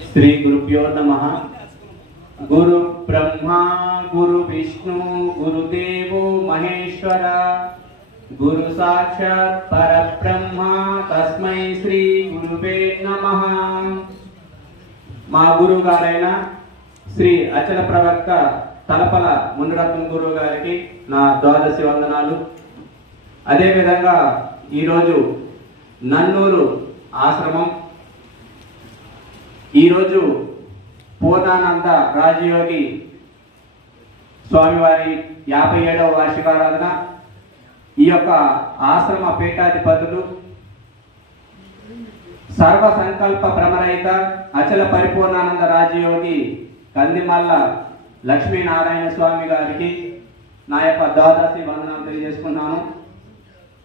श्री गुरुभ्यो नमः। गुरु ब्रह्मा गुरु विष्णु गुरुदेवो महेश्वर गुरु साक्षात् परब्रह्म तस्मै श्री गुरुवे नमः। మా గురువు గారైన శ్రీ అచల ప్రవక్త తలపల మునిరత్నం గురువు గారికి నా ద్వాదశి వందనాలు. అదేవిధంగా ఈరోజు నన్నూరు ఆశ్రమం, ఈరోజు పూర్ణానంద రాజయోగి స్వామివారి 57వ వార్షికారాధన. ఈ యొక్క ఆశ్రమ పీఠాధిపతులు సర్వ సంకల్ప భ్రమరహిత అచల పరిపూర్ణానంద రాజయోగి కందిమల్ల లక్ష్మీనారాయణ స్వామి గారికి నా యొక్క ద్వాదశి వందనాలు తెలియజేసుకున్నాను.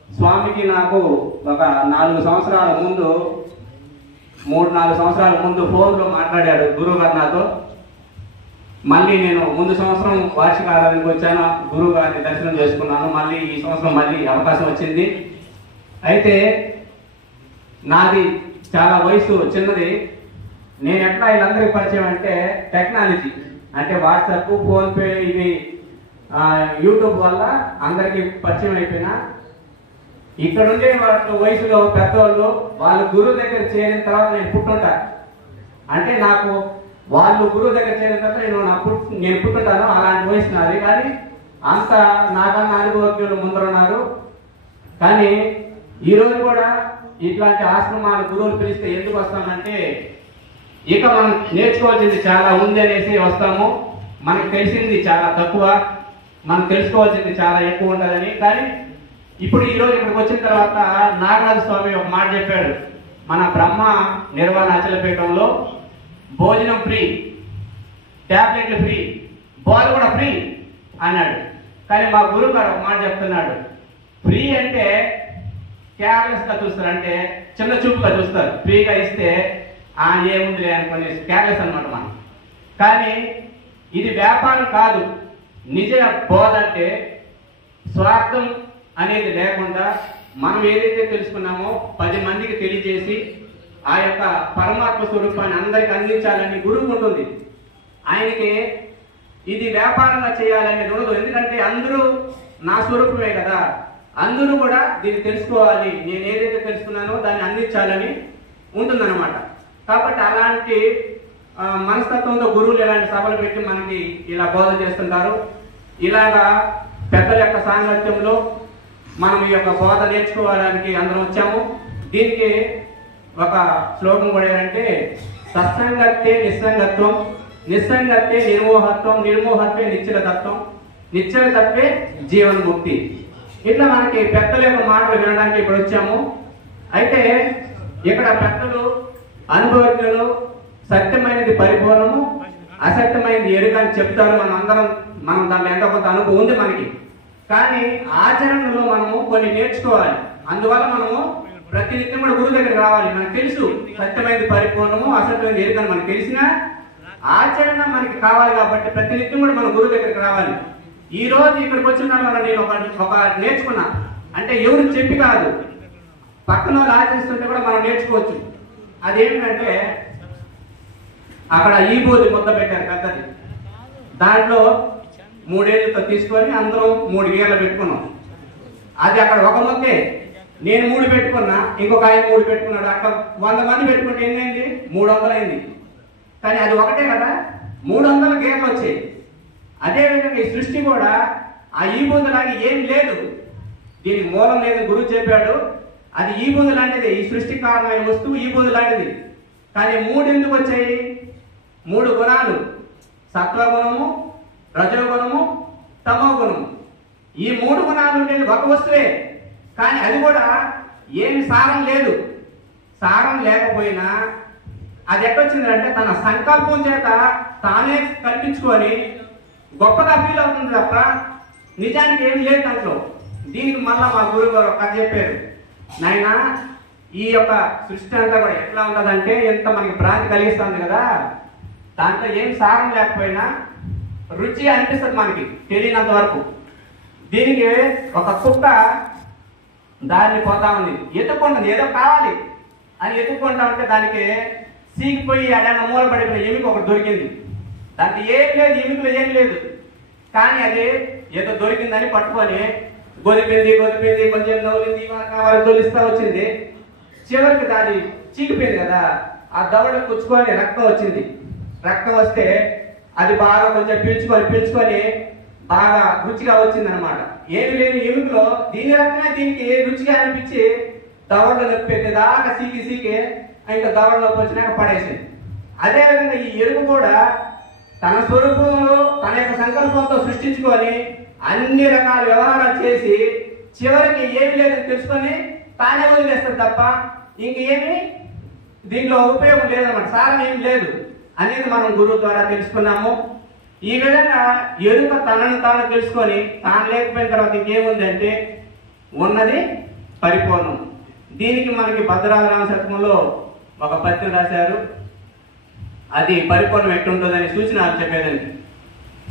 స్వామికి నాకు ఒక 4 సంవత్సరాల ముందు 3-4 సంవత్సరాల ముందు ఫోన్లో మాట్లాడాడు గురువు గారు నాతో. మళ్ళీ నేను ముందు సంవత్సరం వార్షిక ఆరాధనకు వచ్చాను, గురువు గారిని దర్శనం చేసుకున్నాను. మళ్ళీ ఈ సంవత్సరం మళ్ళీ అవకాశం వచ్చింది. అయితే నాది చాలా వయసు చిన్నది. నేను ఎట్లా వీళ్ళందరికీ పరిచయం అంటే టెక్నాలజీ అంటే వాట్సాప్, ఫోన్పే, ఇవి యూట్యూబ్ వల్ల అందరికీ పరిచయం అయిపోయినా. ఇక్కడ ఉండే వాళ్ళ వయసులో పెద్దవాళ్ళు వాళ్ళ గురువు దగ్గర చేరిన తర్వాత నేను పుట్టుంటా. అంటే నాకు వాళ్ళు గురువు దగ్గర చేరిన తర్వాత నేను పుట్టుంటాను. అలాంటి వయసు నాది. కానీ అంత నాకన్నా అనుభవజ్ఞులు ముందరున్నారు. కానీ ఈరోజు కూడా ఇట్లాంటి ఆశ్రమాల గురువులు పిలిస్తే ఎందుకు వస్తామంటే ఇక మనం నేర్చుకోవాల్సింది చాలా ఉంది అనేసి వస్తాము. మనకు తెలిసింది చాలా తక్కువ, మనం తెలుసుకోవాల్సింది చాలా ఎక్కువ ఉంటుందని. కానీ ఇప్పుడు ఈరోజు ఇక్కడికి వచ్చిన తర్వాత నాగరాజ స్వామి ఒక మాట చెప్పాడు. మన బ్రహ్మ నిర్వాణ అచలపీఠంలో భోజనం ఫ్రీ, ట్యాబ్లెట్లు ఫ్రీ, బాల్ కూడా ఫ్రీ అన్నాడు. కానీ మా గురువు గారు ఒక మాట చెప్తున్నాడు, ఫ్రీ అంటే కేర్లెస్ గా చూస్తారు, అంటే చిన్న చూపుగా చూస్తారు. ఫ్రీగా ఇస్తే ఏముందిలే అనుకునే కేర్లెస్ అనమాట మనం. కానీ ఇది వ్యాపారం కాదు. నిజ బోధ అంటే స్వార్థం అనేది లేకుండా మనం ఏదైతే తెలుసుకున్నామో 10 మందికి తెలియజేసి ఆ యొక్క పరమాత్మ స్వరూపాన్ని అందరికి అందించాలని గురువు ఉంటుంది. ఆయనకి ఇది వ్యాపారంగా చేయాలని ఉండదు. ఎందుకంటే అందరూ నా స్వరూపమే కదా, అందరూ కూడా దీన్ని తెలుసుకోవాలి, నేను ఏదైతే తెలుసుకున్నానో దాన్ని అందించాలని ఉంటుందన్నమాట. కాబట్టి అలాంటి మనస్తత్వంతో గురువులు ఇలాంటి సభలు పెట్టి మనకి ఇలా బోధ చేస్తుంటారు. ఇలాగా పెద్దల యొక్క సాంగత్యంలో మనం ఈ యొక్క బోధ నేర్చుకోవడానికి అందరం వచ్చాము. దీనికి ఒక శ్లోకం కూడా ఏంటంటే సత్సంగత్తే నిస్సంగత్వం, నిస్సంగత్తే నిర్మోహత్వం, నిర్మోహత్వే నిశ్చలతత్వం, నిశ్చలతత్వే జీవన్ముక్తి. ఇట్లా మనకి పెద్దల యొక్క మాటలు వినడానికి ఇప్పుడు వచ్చాము. అయితే ఇక్కడ పెద్దలు అనుభవజ్ఞులు సత్యమైనది పరిపూర్ణము, అసత్యమైనది ఎరుక అని చెప్తారు. మనం దాంట్లో ఎంత కొంత అనుభవం ఉంది మనకి. కానీ ఆచరణలో మనము కొన్ని నేర్చుకోవాలి. అందువల్ల మనము ప్రతినిత్యం కూడా గురువు దగ్గర రావాలి. మనకు తెలుసు సత్యమైనది పరిపూర్ణము, అసత్యమైనది ఎరుక అని మనకు తెలిసినా ఆచరణ మనకి కావాలి. కాబట్టి ప్రతినిత్యం కూడా మనం గురువు దగ్గరికి రావాలి. ఈ రోజు ఇక్కడికి వచ్చిన నేను ఒక నేర్చుకున్నా. అంటే ఎవరు చెప్పి కాదు, పక్కన వాళ్ళు ఆచరిస్తుంటే కూడా మనం నేర్చుకోవచ్చు. అదేంటంటే అక్కడ ఈ బోధి ముద్ద పెట్టారు పెద్దది. దాంట్లో 3 ఏళ్ళతో తీసుకొని అందరం 3 గీర్లు పెట్టుకున్నాం. అది అక్కడ ఒక ముద్దే. నేను 3 పెట్టుకున్నా, ఇంకొక ఆయన 3 పెట్టుకున్నాడు. అక్కడ 100 మంది పెట్టుకుంటే ఎన్ని అయింది? 300 అయింది. కానీ అది ఒకటే కదా, 300 గీర్లు వచ్చాయి. అదేవిధంగా ఈ సృష్టి కూడా ఆ ఈ బూందలాగా ఏం లేదు, దీనికి మూలం లేదు. గురువు చెప్పాడు అది ఈ బూంద లాంటిది, ఈ సృష్టి కారణమైన వస్తువు ఈ బూంద లాంటిది. కానీ 3 ఎందుకు వచ్చాయి? 3 గుణాలు, సత్వగుణము, రజోగుణము, తమో గుణము. ఈ 3 గుణాలు ఉండేది ఒక వస్తువే. కానీ అది కూడా ఏమి సారం లేదు. సారం లేకపోయినా అది ఎట్టొచ్చిందంటే తన సంకల్పం చేత తానే కల్పించుకొని గొప్పగా ఫీల్ అవుతుంది తప్ప నిజానికి ఏమి లేదు దాంట్లో. దీనికి మళ్ళా మా గురువు గారు కథ చెప్పారు. నాయన ఈ యొక్క సృష్టి అంతా కూడా ఎట్లా ఉంటుందంటే ఎంత మనకి భ్రాంతి కలిగిస్తుంది కదా, దాంట్లో ఏం సారం లేకపోయినా రుచి అనిపిస్తుంది మనకి తెలియనంత వరకు. దీనికి ఒక కుక్క దారిని పోతా ఉంది, ఎత్తుకుంటుంది, ఏదో కావాలి అని ఎత్తుకుంటా ఉంటే దానికి సీకిపోయి అడన్న మూల పడిపోయిన ఎముక ఒకటి దొరికింది. దాంట్లో ఏం లేదు, ఎముకలు ఏం లేదు. కానీ అది ఏదో దొరికిందని పట్టుకొని గొదిపింది కొంచెం నవ్వులింది, కావాలి తొలిస్తా వచ్చింది. చివరికి దాని చీకిపోయింది కదా, ఆ దవడ కుచ్చుకొని రక్తం వచ్చింది. రక్తం వస్తే అది బాగా కొంచెం పీల్చుకొని బాగా రుచిగా వచ్చింది అనమాట. ఏమి లేని ఎముకలో దీని రకమే దీనికి రుచిగా అనిపించి దవడలో నొప్పి దాకా సీకి ఇంకా దవడలోకి వచ్చినాక పడేసింది. అదేవిధంగా ఈ ఎరుగు కూడా తన స్వరూపంలో తన యొక్క సంకల్పంతో సృష్టించుకొని అన్ని రకాల వ్యవహారాలు చేసి చివరికి ఏమి లేదని తెలుసుకొని తానే వదిలేస్తుంది తప్ప ఇంకేమి దీంట్లో ఉపయోగం లేదన్నమాట, సారం ఏం లేదు అనేది మనం గురువు ద్వారా తెలుసుకున్నాము. ఈ విధంగా ఎరుక తనను తాను తెలుసుకొని తాను లేకపోయిన తర్వాత ఇంకేముందంటే ఉన్నది పరిపూర్ణం. దీనికి మనకి భద్రాద్రామ శతకంలో ఒక పద్యం రాశారు. అది పరిపూర్ణం ఎట్టుంటుందని సూచనలు చెప్పేదండి.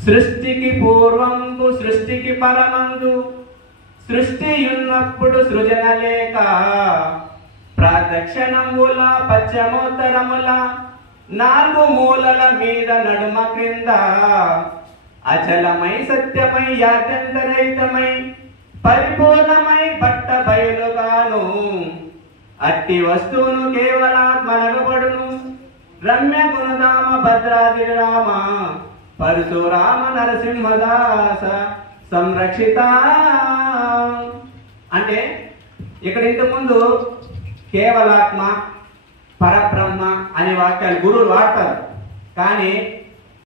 సృష్టికి పూర్వంబు సృష్టికి పరమందు సృష్టి ఉన్నప్పుడు సృజన లేక ప్రదక్షిణముల పశ్చిమోత్తరముల 4 మూలల మీద నడుమ క్రింద అచలమై సత్యమై యాత్యంతరహితమై పరిపూర్ణమై బట్ట బయలుగాను అట్టి వస్తువును కేవలాత్మనగబడును రమ్య గుణధామ భద్రాద్రి రామ పరశురామ నరసింహదాస సంరక్షిత. అంటే ఇక్కడ ఇంతకుముందు కేవలాత్మ, పరబ్రహ్మ అనే వాక్యాలు గురువులు వాడతారు. కానీ